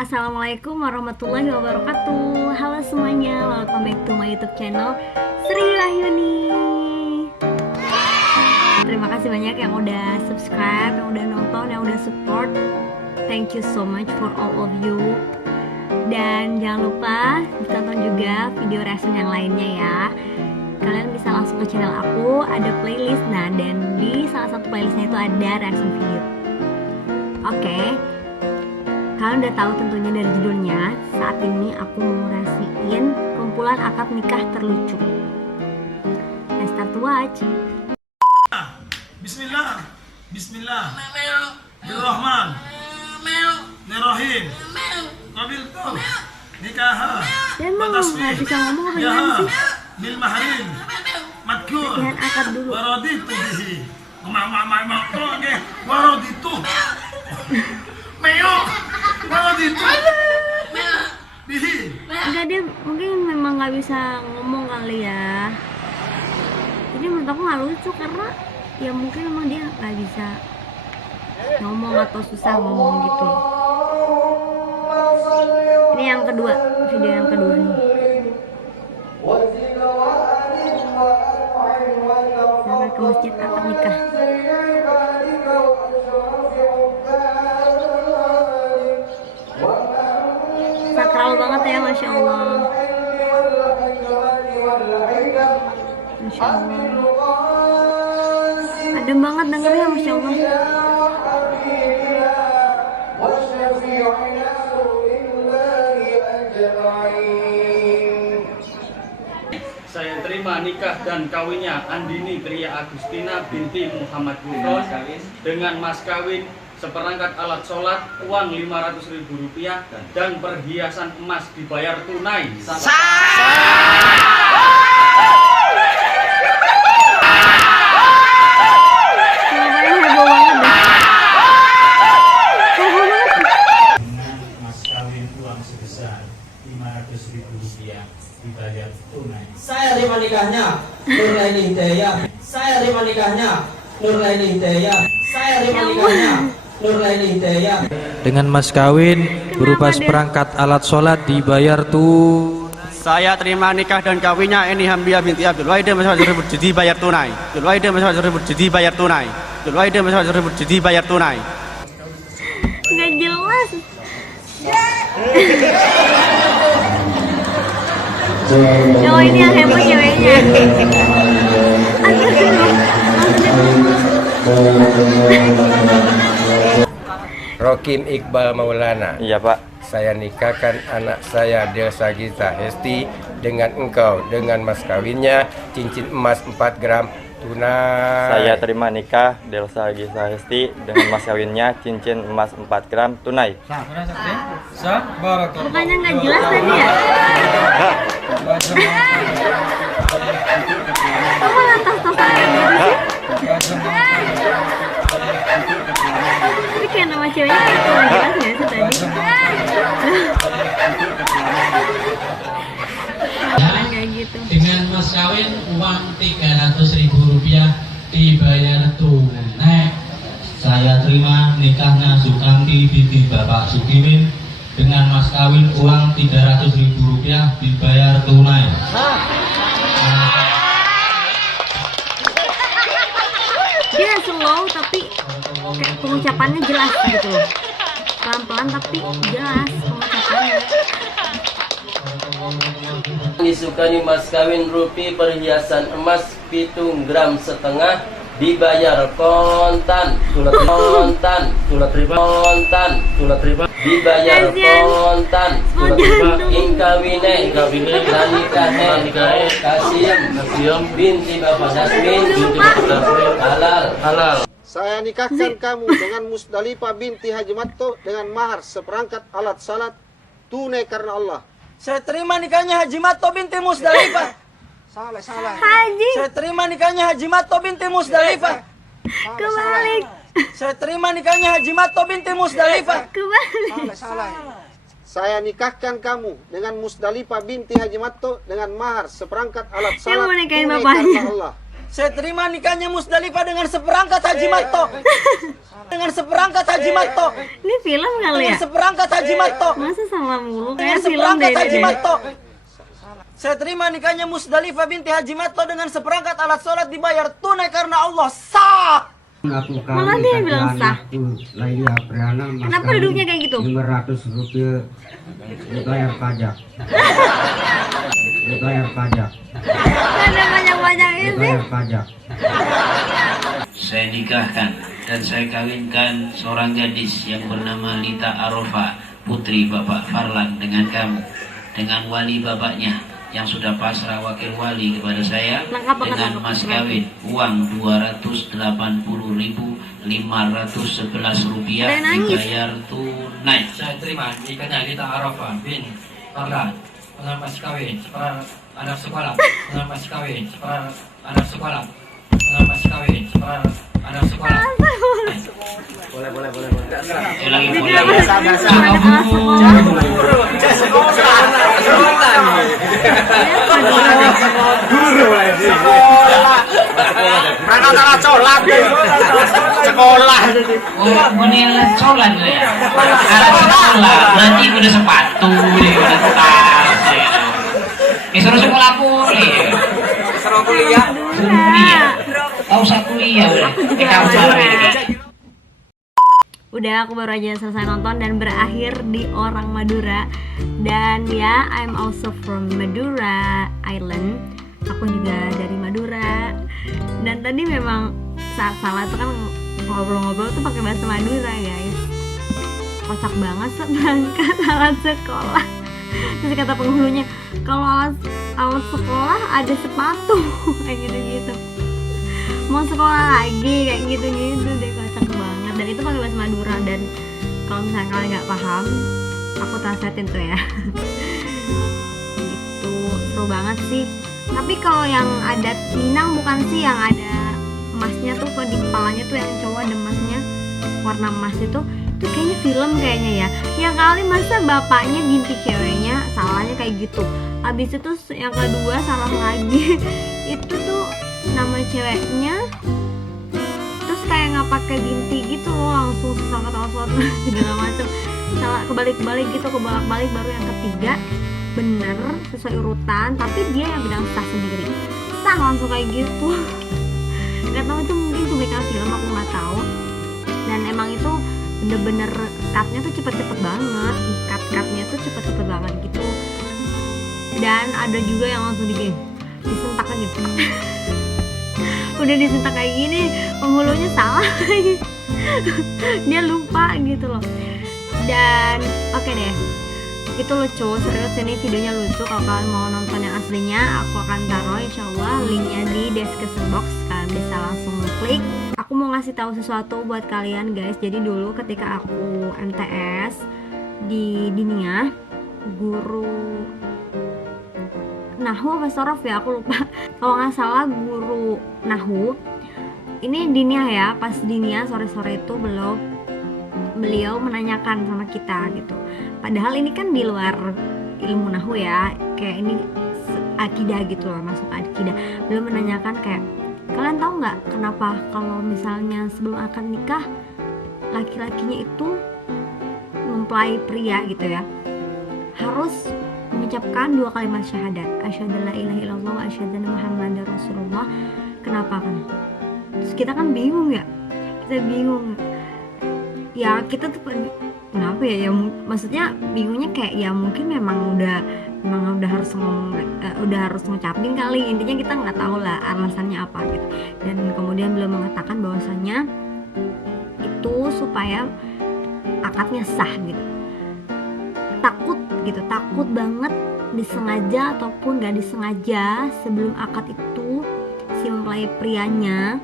Assalamualaikum warahmatullahi wabarakatuh. Halo semuanya, welcome back to my YouTube channel Sri Wahyuni. Terima kasih banyak yang udah subscribe, yang udah nonton, yang udah support. Thank you so much for all of you. Dan jangan lupa ditonton juga video reaction yang lainnya ya. Kalian bisa langsung ke channel aku, ada playlist. Nah, dan di salah satu playlistnya itu ada reaction video. Oke. Kalian udah tahu tentunya dari judulnya. Saat ini aku mau reaksiin kumpulan akad nikah terlucu. Let's start to watch. Bismillah. Bismillah. Bismillahirrahman. Bismillahirrahim. Qabil tuh. Nikah. Dan mau nggak bisa ngomong apa gimana sih? Bil mahrin. Madkur. Latihan akad dulu. Waraditu bihi. Waraditu. Meo. Waraditu. Bihi. Enggak, dia mungkin memang nggak bisa ngomong kali ya. Jadi menurut aku nggak lucu karena ya mungkin memang dia nggak bisa ngomong atau susah ngomong gitu. Ini yang kedua, video yang kedua nih. Sampai ke masjid akad nikah. Sakral banget ya, Masya Allah. Masya Allah. Adem banget dengernya, Masya Allah. Saya terima nikah dan kawinnya Andini Tria Agustina binti Muhammad Gufron dengan mas kawin seperangkat alat sholat, uang Rp500.000 dan perhiasan emas dibayar tunai. Dibayar tunai. Saya terima nikahnya Nurlaini Hidayah. Saya terima nikahnya Nurlaini Hidayah. Saya terima nikahnya Nurlaini Hidayah. Dengan mas kawin berupa seperangkat alat sholat dibayar Saya terima nikah dan kawinnya Eni Hambia binti Abdul Wahid Rp500.000 dibayar tunai. Abdul Wahid Rp500.000 dibayar tunai. Abdul Wahid Rp500.000 dibayar tunai. Nggak jelas. Oh, ini yang heboh ceweknya. Rokim Iqbal Maulana. Iya Pak. Saya nikahkan anak saya Delsa Gita Hesti dengan engkau dengan mas kawinnya cincin emas 4 gram tunai. Saya terima nikah Delsa Gisa Hesti dengan mas kawinnya cincin emas 4 gram tunai. Bukannya nggak jelas tadi ya? Kamu ngetos-tosan gitu sih? Tapi kayak nama ceweknya kayak kurang jelas nggak sih tadi? Kayak gitu. Dengan mas kawin uang Rp300.000 dibayar tunai. Saya terima nikahnya Sukanti binti Bapak Sukimin dengan mas kawin uang Rp300.000 dibayar tunai. Dia slow tapi kayak pengucapannya jelas gitu loh. Pelan-pelan tapi jelas pengucapannya. Disukani mas kawin rupi perhiasan emas 7,5 gram dibayar kontan tulat riba dibayar kontan tulat riba inkawine nikahe Kasim binti Bapak Dasmin halal. Saya nikahkan kamu dengan Musdalifah binti Haji Matto dengan mahar seperangkat alat salat tunai karena Allah. Saya terima nikahnya Haji Matto binti Musdalifah. Salah. Haji. Saya terima nikahnya Haji Matto binti Musdalifah. Kebalik. Saya terima nikahnya Haji Matto binti Musdalifah. Kebalik. Saya nikahkan kamu dengan Musdalifah binti Haji Matto dengan mahar seperangkat alat salat mau nikahin tunai bapaknya. karena Allah. Saya terima nikahnya Musdalifah dengan seperangkat hajimato. Dengan seperangkat hajimato. Ini film kali ya? Dengan seperangkat hajimato. Masa salah mulu? Dengan Kayak film seperangkat deh. hajimato. Saya terima nikahnya Musdalifah binti Hajimato dengan seperangkat alat sholat dibayar tunai karena Allah. Sah. Malah dia bilang sah. Kenapa duduknya kayak gitu? Rp500 dibayar pajak. Dibayar pajak. Ada banyak-banyak ini. Dibayar pajak. Saya nikahkan dan saya kawinkan seorang gadis yang bernama Lita Arofa, putri Bapak Farlan dengan kamu, dengan wali bapaknya yang sudah pasrah wakil wali kepada saya dengan mas kawin uang Rp280.511 dibayar tunai. Saya terima nikahnya Lita Arofa bin Farlan dengan mas kawin anak sekolah, dengan mas kawin anak sekolah, dengan mas kawin anak sekolah. Boleh. Lagi Sekolah. Oh, menilai sholat ya. Sekolah berarti udah sepatu, udah tas. Suruh sekolah boleh. Seru kuliah. Tahu usah kuliah udah. Udah, aku baru aja selesai nonton dan berakhir di Orang Madura. Dan ya, I'm also from Madura Island. Aku juga dari Madura. Dan tadi memang saat salah tuh kan ngobrol-ngobrol tuh pakai bahasa Madura, guys. Kocak banget berangkat alat sekolah. Terus kata penghulunya, kalau alat sekolah ada sepatu kayak gitu-gitu. Mau sekolah lagi kayak gitu-gitu deh, kocak banget. Dan itu pakai bahasa Madura. Dan kalau misalnya kalian nggak paham, aku translatein tuh ya. Itu seru banget sih. Tapi kalau yang adat Minang bukan sih yang ada emasnya tuh, di kepalanya tuh yang cowok ada emasnya warna emas itu kayaknya film kayaknya ya. Yang kali masa bapaknya binti ceweknya salahnya kayak gitu. Abis itu yang kedua salah lagi. Itu tuh nama ceweknya terus kayak nggak pakai binti gitu loh, langsung seperangkat alat sholat segala macem, salah kebalik-balik gitu, kebolak-balik. Baru yang ketiga bener sesuai urutan, tapi dia yang bilang sah sendiri, sah langsung kayak gitu. Nggak tahu itu mungkin cuplikan film, aku nggak tahu. Dan emang itu bener-bener cutnya tuh cepet-cepet banget, cut-cutnya tuh cepet-cepet banget gitu. Dan ada juga yang langsung disentak gitu. Udah disentak kayak gini, penghulunya salah dia lupa gitu loh. Dan oke deh, itu lucu, serius ini videonya lucu. Kalau kalian mau nonton yang aslinya, aku akan taruh insyaallah linknya di description box, kalian bisa langsung klik. Aku mau ngasih tahu sesuatu buat kalian guys. Jadi dulu ketika aku MTS di Dinia, guru Nahu apa Sorof ya, aku lupa. Kalau nggak salah guru Nahu ini Dinia ya, pas Dinia sore-sore itu beliau menanyakan sama kita gitu. Padahal ini kan di luar ilmu Nahu ya, kayak ini akidah gitu loh, masuk akidah. Beliau menanyakan kayak, kalian tahu nggak kenapa kalau misalnya sebelum akad nikah laki-lakinya itu mempelai pria gitu ya harus mengucapkan 2 kalimat syahadat, asyhadu alla ilaha illallah wa asyhadu anna muhammadar rasulullah. Kenapa kan? Terus kita kan bingung ya, kita tuh kenapa ya, maksudnya bingungnya kayak ya mungkin memang udah harus udah harus ngucapin kali, intinya kita nggak tahu lah alasannya apa gitu. Dan kemudian beliau mengatakan bahwasanya itu supaya akadnya sah gitu. Takut banget disengaja ataupun gak disengaja sebelum akad itu si mempelai prianya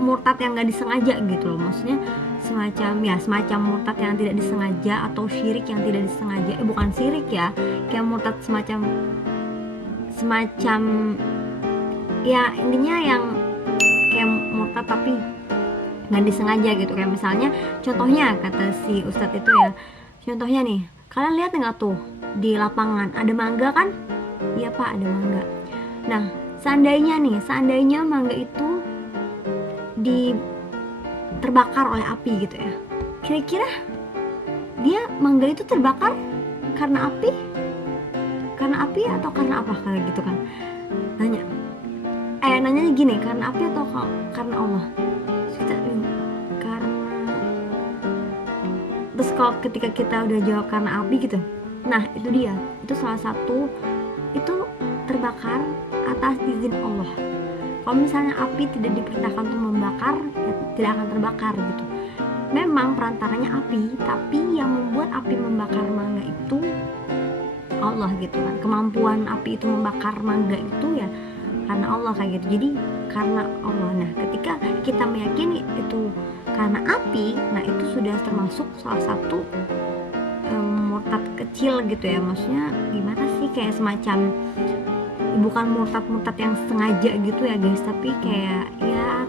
murtad yang gak disengaja gitu loh, maksudnya semacam murtad yang tidak disengaja atau syirik yang tidak disengaja, bukan syirik ya, kayak murtad semacam ya intinya yang kayak murtad tapi nggak disengaja gitu. Kayak misalnya contohnya kata si ustadz itu ya, contohnya nih Kalian lihat nggak tuh di lapangan ada mangga kan? Iya Pak, ada mangga. Nah, seandainya mangga itu terbakar oleh api gitu ya, kira-kira dia mangga itu terbakar karena api atau karena apa, kayak gitu kan? Nanya gini, karena api atau karena Allah? Terus kalau ketika kita udah jawab karena api gitu, nah itu dia, itu salah satu, itu terbakar atas izin Allah. Kalau misalnya api tidak diperintahkan untuk membakar, ya tidak akan terbakar gitu. Memang perantaranya api, tapi yang membuat api membakar mangga itu Allah gitu kan. Kemampuan api itu membakar mangga itu ya karena Allah kayak gitu. Jadi karena Allah. Nah, ketika kita meyakini itu karena api, nah itu sudah termasuk salah satu murtad kecil gitu ya. Maksudnya gimana sih, kayak semacam bukan murtad yang sengaja gitu ya guys, tapi kayak ya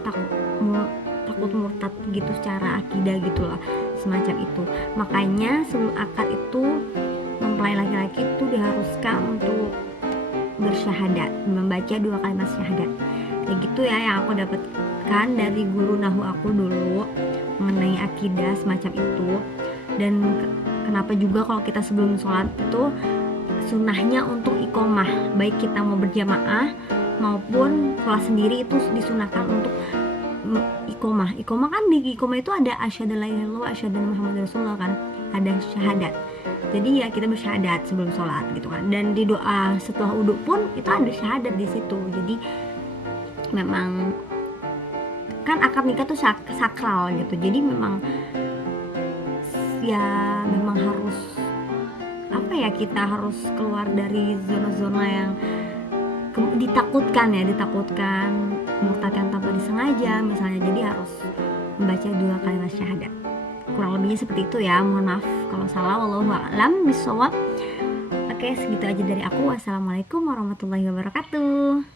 takut murtad gitu secara akidah gitulah, semacam itu. Makanya sebelum akad itu mempelai laki-laki itu diharuskan untuk bersyahadat, membaca 2 kalimat syahadat. Kayak gitu ya yang aku dapatkan dari guru nahu aku dulu mengenai akidah semacam itu. Dan kenapa juga kalau kita sebelum sholat itu sunnahnya untuk iqomah, baik kita mau berjamaah maupun sholat sendiri itu disunahkan untuk iqomah. Iqomah kan di iqomah itu ada asyhadu alla ilaha illallah wa asyhadu anna muhammadar rasulullah kan, ada syahadat. Jadi ya kita bersyahadat sebelum sholat gitu kan. Dan di doa setelah wudhu pun itu ada syahadat di situ. Jadi memang kan akad nikah tuh sakral gitu. Jadi memang harus kita harus keluar dari zona-zona yang ditakutkan murtad yang tanpa disengaja misalnya. Jadi harus membaca 2 kalimat syahadat. Kurang lebihnya seperti itu ya. Mohon maaf kalau salah, wallahu a'lam bishawab. Oke, segitu aja dari aku. Wassalamualaikum warahmatullahi wabarakatuh.